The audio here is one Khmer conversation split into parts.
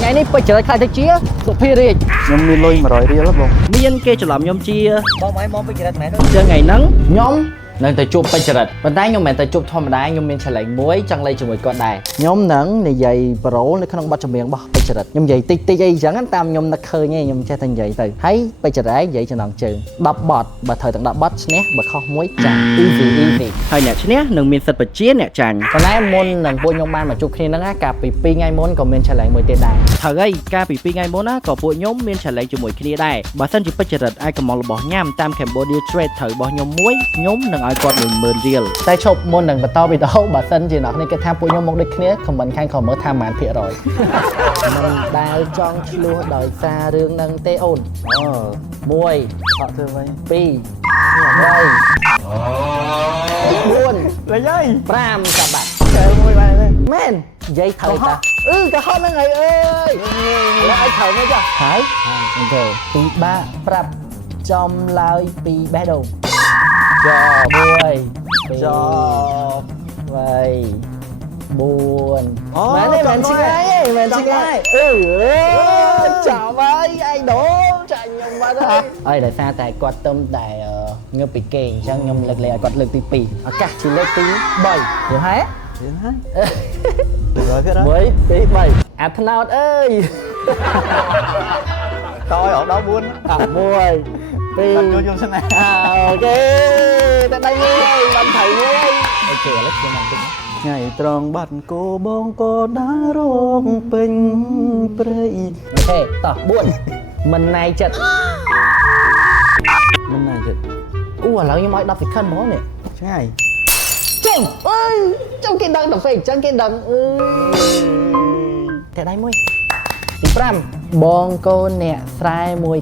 ngày nay bây giờ khai tới chia tụ phi riêng nhom mi lôi mà rồi đi lắm luôn miên kê cho làm nhom chia bom ấy món bây giờ mẹ nó chơi ngày nắng nhóm nên tới chụp bây giờ bạn thấy nhóm mẹ tới chụp thom đá nhóm miên sẽ lại muối chẳng lấy cho một con đài nhóm nắng này dày pro nó không bắt cho miệng bỏ bây giờ nhóm dày tí tí chẳng anh tam nhóm nó khơi nghe nhóm che thành dày từ thấy bây giờ đấy dậy cho nàng trừ đập bọt bà thời tận đập bọt nhé bà kho muối chàng easy hơi nhẹ nhé đừng miên sật bật chia nhẹ chàng còn nãy môn đừng bôi nhóm ban mà chụp khi nó ngã cà pì ngay môn còn miên sẽ lại mười tiền đài thời ấy cà pì ngay môn á còn bôi nhóm miên sẽ lại cho mùi khi đài bà sân chỉ bây giờ ai còn mong là bỏ nhám tam Cambodia trade thời bỏ nhóm muối nhóm đừng ai còn mượn riêng tay chụp môn đừng bật to bị đâu bà sân chỉ nói nên cái tham bôi nhóm một đôi kia không mình khang còn mới tham màn thiệt rồi mình đào trong lúa đời xa rương nâng tê ôn muối họ thưa vậy pi đây buồn là dây pram cả bạn trời ơi bạn ơi men dây thời ta cả hot nó ngày ơi là ai thời nữa chứ phải ok pi ba pram trong lời pi bé đồ cho muối cho vậy buồn mẹ này mình xin ai mình xin ai chào ơi ai đổ chạy nhầm vào đây ơi tại sao tại quạt tâm tại ngơ bị kề chẳng nhầm lực lẹ quạt lực tí pì cả chỉ lực tí bảy hiểu hết rồi cái đó mới tí bảy nào ơi tôi ở đó buôn muối pì vô sân này ok tại đây muối bạn thầy muối ok let's go làm tính ngày tròn bát cô bông cô đá rong pin prey ok tỏ buồn mình này chật lão như mọi đọc phải khăn bó nè ngày chồng ơi trong cái đằng đọc phải trong cái đằng thế đây muối tí pram bong cô nè sai mùi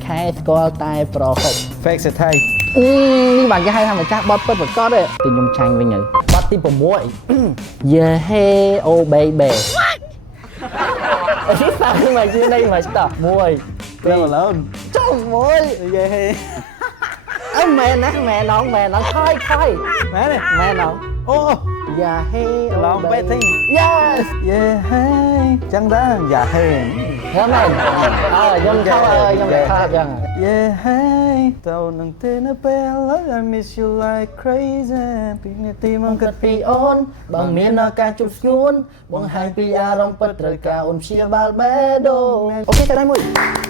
khai score tai pro không fake sẽ thay đi bằng cái hai thằng phải chắc bot bớt một con đấy thì nhung tranh với nhỉ bot tim của muối yeah hey oh baby ở phía sau mà chưa đây mà stop muối rất là lớn chồng muối yeah mẹ nó khai mẹ này mẹ nó ô yeah hey lòng bé thing yes yeah hey chẳng đã dạ hey thế mày nhung khóc ơi nhung để khóc chẳng yeah hey tao nâng tên ở bé love I miss you like crazy pin tim bằng cất pi ôn bằng miền nó ca chụp xuống bằng hai pi a long bật trời ca ôn chia ba bé đồ ok tới đây mùi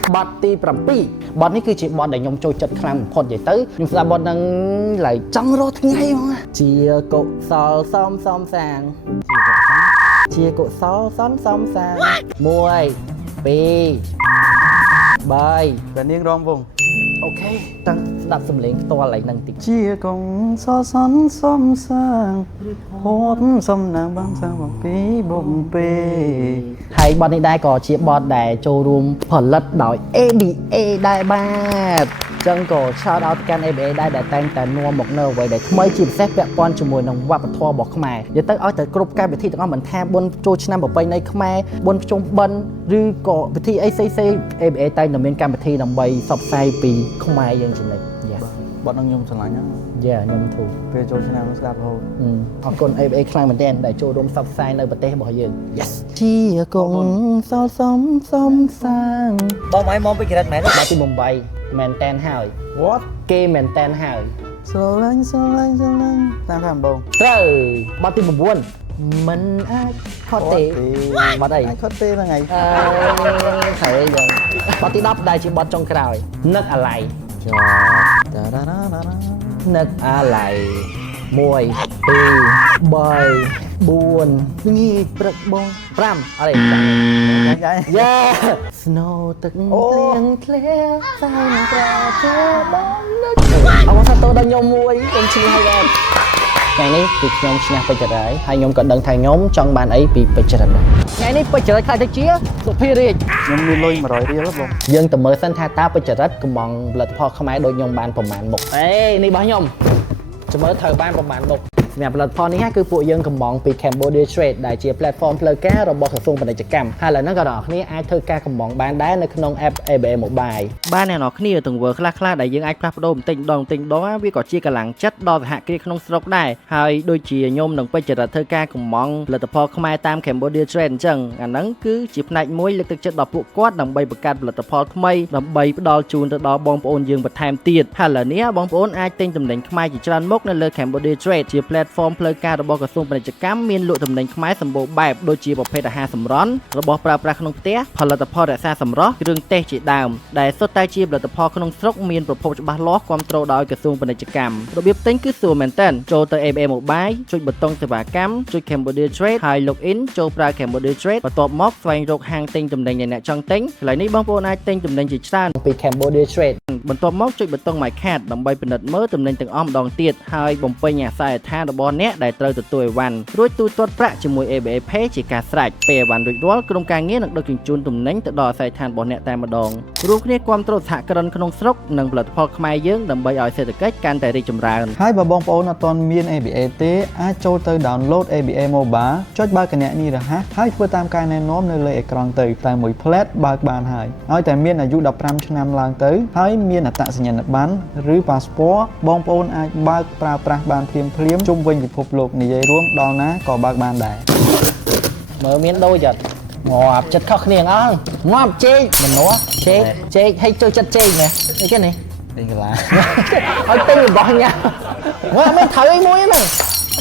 bọt ti pram pi bọtនេះគឺជាបតដែលខ្ញុំចូលចិត្តខ្លាំងបំផុតនិយាយទៅខ្ញុំស្ដាប់បតហ្នឹងlạiចង់រស់ថ្ងៃហ្មងជាកុសលសំសាងជាកុសលសំសាង1 2 3 và niên rong vùng ok tăng đạp sầm lên to lại năng tịch chia cùng so sánh xóm sang hốt xóm nàng băng sang bằng phí bụng bê ហើយបទនេះដែរក៏ជាបទដែលចូលរួមផលិតដោយ ABA ដែរបាទចឹងក៏ shout out កាន់ ABA ដែរដែលតែងតែនាំមកនៅអ្វីដែលថ្មីជាពិសេសពាក់ព័ន្ធជាមួយនឹងវប្បធម៌របស់ខ្មែរនិយាយទៅឲ្យតែគ្រប់កម្មវិធីទាំងអស់មិនថាបុណ្យចូលឆ្នាំប្រពៃណីខ្មែរបុណ្យភ្ជុំបិណ្ឌឬក៏ពិធីអីផ្សេងៗ ABA តែងតែមានកម្មវិធីដើម្បីផ្សព្វផ្សាយពីខ្មែរយើងចំណេះ bọn ông nhung sẵn lạnh áខ្ញុំធូរ về chỗ thế nào nó sẽ đạp thôi អរគុណ ABA ខ្លាំងមែនទែនដែលចូលរួមផ្សព្វផ្សាយនៅប្រទេសរបស់យើង Yes ជាកងសល់សំសាង bom ấy món bây giờ mẹ nó មកពីមុំបៃមែនតែនហើយ what គេមែនតែនហើយ sơ lạnh tam thảm bông ត្រូវបទទី9មិនអាចខត់ទេបទអី ai khất tê là ngày ហើយយើងបទទី10ដែលជាបទចុងក្រោយនឹកអាឡ័យ cho da da da da da នឹកអាឡ័យ1 2 3 4ងាយព្រឹកបង5អរេចាំ nhanh vậy Yeah Snow ទឹកភ្លៀងធ្លាក់សែងប្រជើបងនឹកអរសាទរដល់ខ្ញុំមួយខ្ញុំឈ្នះហើយបាទថ្ងៃនេះគឺខ្ញុំឈ្នះពេជ្រហើយខ្ញុំក៏ដឹងថាខ្ញុំចង់បានអីពីពេជ្រដែរថ្ងៃនេះពេជ្រខ្លាចទៅជាសុភារាជ nhung đi lôi mà rồi đi lắm luôn យើងទៅមើលសិនថាតើពេជ្រកំងផលិតផលខ្មែរដូចខ្ញុំបានប្រមាណមុខអេនេះរបស់ខ្ញុំចាំមើលត្រូវបានប្រមាណមុខ សម្រាប់ផលិតផលនេះគឺពួកយើងកំងពី Cambodia Trade ដែលជា platform ផ្លូវការរបស់ក្រសួងពាណិជ្ជកម្មហើយឥឡូវហ្នឹងក៏អ្នកនរគ្នាអាចធ្វើការកំងបានដែរនៅក្នុង app ABA Mobile បាទអ្នកនរគ្នាទង្វើខ្លះៗដែលយើងអាចផ្លាស់ប្ដូរបន្តិចម្ដងវាក៏ជាកម្លាំងចិត្តដល់សហគ្រាសក្នុងស្រុកដែរហើយដូចជាខ្ញុំនឹងពេជ្រចរិតធ្វើការកំងផលិតផលខ្មែរតាម Cambodia Trade អញ្ចឹងអាហ្នឹងគឺជាផ្នែកមួយលើកទឹកចិត្តដល់ពួកគាត់ដើម្បីបង្កើតផលិតផលថ្មីដើម្បីផ្ដល់ជូនទៅដល់បងប្អូនយើងបន្ថែមទៀតហើយឥឡូវនេះបងប្អូនអាចទិញទំនិញខ្មែរជាច្រើនមុខនៅលើ Cambodia Trade ជា platform ផ្លូវការរបស់ក្រសួងពាណិជ្ជកម្មមានលក់ទំនិញខ្មែរសម្បូរបែបដូចជាប្រភេទអាហារសម្រន់របស់ប្រើប្រាស់ក្នុងផ្ទះផលិតផលរក្សាសម្រស់គ្រឿងទេសជាដើមដែលសុទ្ធតែជាផលិតផលក្នុងស្រុកមានប្រភពច្បាស់លាស់គាំទ្រដោយក្រសួងពាណិជ្ជកម្មរបៀបទិញគឺស្រួលមែនទែនចូលទៅ ABA Mobile ចុចប៊ូតុងសេវាកម្មចុច Cambodia Trade ហើយ login ចូលប្រើ Cambodia Trade បន្ទាប់មកស្វែងរកហាងទិញទំនិញដែលអ្នកចង់ទិញកន្លែងនេះបងប្អូនអាចទិញទំនិញជាច្រើនពី Cambodia Trade បន្ទាប់មកចុចប៊ូតុង My Card ដើម្បីពិនិត្យមើលទំនិញទាំងអស់ម្ដងទៀតហើយបំពេញអាសយដ្ឋានរបស់អ្នកដែលត្រូវទទួលអីវ៉ាន់រួចទូទាត់ប្រាក់ជាមួយ ABA Pay ជាការស្រេចពេលអីវ៉ាន់រួចរាល់ក្រុមការងារនឹងដឹកជញ្ជូនទំនិញទៅដល់អាសយដ្ឋានរបស់អ្នកតែម្ដងរួមគ្នាគាំទ្រសហគ្រិនក្នុងស្រុកនិងផលិតផលខ្មែរយើងដើម្បីឲ្យសេដ្ឋកិច្ចកាន់តែរីកចម្រើន ហើយបើបងប្អូនអត់ទាន់មាន ABA ទេអាចចូលទៅ download ABA Mobile ចុចបើកគណនីរហ័សហើយធ្វើតាមការណែនាំនៅលើអេក្រង់ទៅតែមួយផ្លែតបើកបានហើយឲ្យតែមានអាយុ15ឆ្នាំឡើងទៅហើយមានអត្តសញ្ញាណប័ណ្ណឬ passport បងប្អូនអាចបើកប្រើប្រាស់បានភ្លាមជុំវិញពិភពលោកនិយាយរួមដល់ណាក៏បើកបានដែរ មើលមានដូចអត់ងាប់ចិត្តខុសគ្នាអស់ងាប់ជែកមនុស្សជែកឲ្យចូលចិត្តជែកណាអីគេនេះ ទិញកន្លា ឲ្យទិញរបស់ញ៉ាំមើលអត់មានត្រូវអីមួយហ្នឹង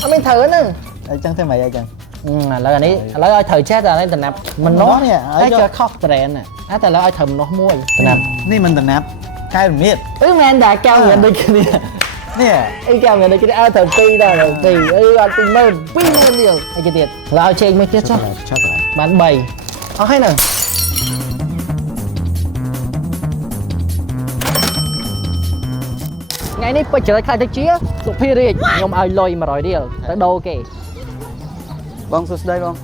អត់មានត្រូវហ្នឹង អីចឹងទេមិនអីចឹង ឥឡូវអានេះឥឡូវឲ្យត្រូវចេះតែអានេះតំណាប់មនុស្សនេះឲ្យចូលខុស trend ណាតែឥឡូវឲ្យត្រូវមនុស្សមួយតំណាប់ នេះមិនតំណាប់កែវរមៀត អឺមែនដែរកែវមានដូចគ្នា នេះ អីកែវមានដូចគ្នាឲ្យត្រូវ2ដែរ2អឺអត់20000ទៀតអីគេទៀតឥឡូវឲ្យជែកមួយទៀតចុះ ឆាប់ហើយ បាន3អស់ហើយនៅថ្ងៃនេះពេជ្រចរិតខ្លាចទៅជាសុភារាជខ្ញុំឲ្យលុយ100រៀលទៅដូរគេ បងសួស្ដីបង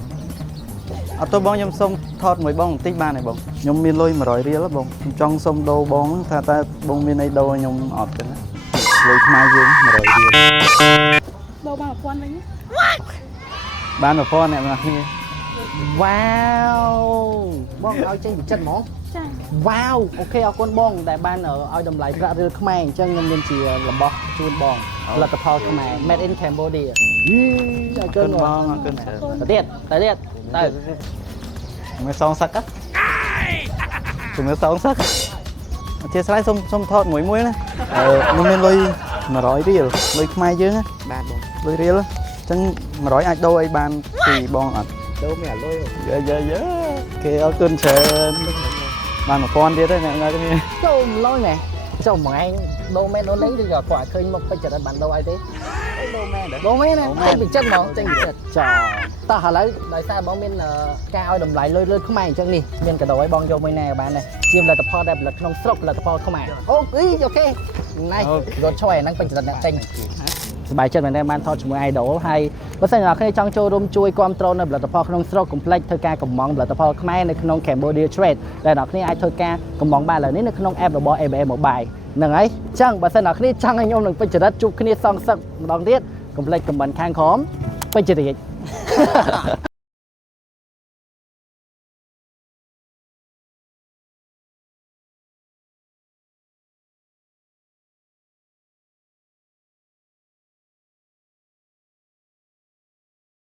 អត់ទៅបងខ្ញុំសុំថតមួយបងបន្តិចបានទេបងខ្ញុំមានលុយ100រៀលបងខ្ញុំចង់សុំដូរបងថាតើបងមានអីដូរខ្ញុំអត់ទេណាលុយខ្មែរយើង100រៀល ដូរបាន1000វិញ បាន1000អ្នកនរគ្នា វ៉ាវបងឲ្យចេញពីចិត្តហ្មង ចា វ៉ាវអូខេអរគុណបងដែលបានឲ្យតម្លៃប្រាក់រៀលខ្មែរអញ្ចឹងខ្ញុំមានជារបស់ជូនបងផលិតផលខ្មែរ Made in Cambodia អរគុណបងអរគុណទៅទៀតទៅ មើលសងសឹកជំនឿសងសឹកអធិស្ឋានសុំថតមួយណាខ្ញុំមានលុយ100រៀលលុយខ្មែរយើងណា បាទបង លុយរៀលអញ្ចឹង100អាចដូរអីបានពីបងអត់ ដូរមានអាលុយ យើគេអរគុណច្រើនបាន1000ទៀតទេអ្នកនរគ្នា ចូលលុយណែចូលមួយឯងដូរមែនដូរលេងឬក៏គាត់ឃើញមកពេជ្រចរិតបានដូរអីទេដូរមែនចេញពីចិត្តហ្មងចេញពីចិត្តចាតោះឥឡូវដោយសារបងមានការឲ្យតម្លៃលុយលឿនខ្មែរអញ្ចឹងនេះមានកាដូឲ្យបងយកមួយណែបានដែរជាផលិតផលដែលផលិតក្នុងស្រុកផលិតផលខ្មែរអូអូខេណៃរត់ឆ្វៃហ្នឹងពេជ្រចរិតអ្នកចេញសប្បាយចិត្តមែនទេបានថតជាមួយ idol ហើយបើសិនអ្នកគ្នាចង់ចូលរួមជួយគាំទ្រនៅផលិតផលក្នុងស្រុកកុំភ្លេចធ្វើការកំងផលិតផលខ្មែរនៅក្នុង Cambodia Trade ដែលអ្នកគ្នាអាចធ្វើការកំងបានឥឡូវនេះនៅក្នុង app របស់ ABA Mobile ហ្នឹងហើយអញ្ចឹងបើសិនអ្នកគ្នាចង់ឲ្យខ្ញុំនឹងពេជ្រចរិតជួបគ្នាសងសឹកម្ដងទៀតកុំភ្លេច comment ខាងក្រោមពេជ្រចរិត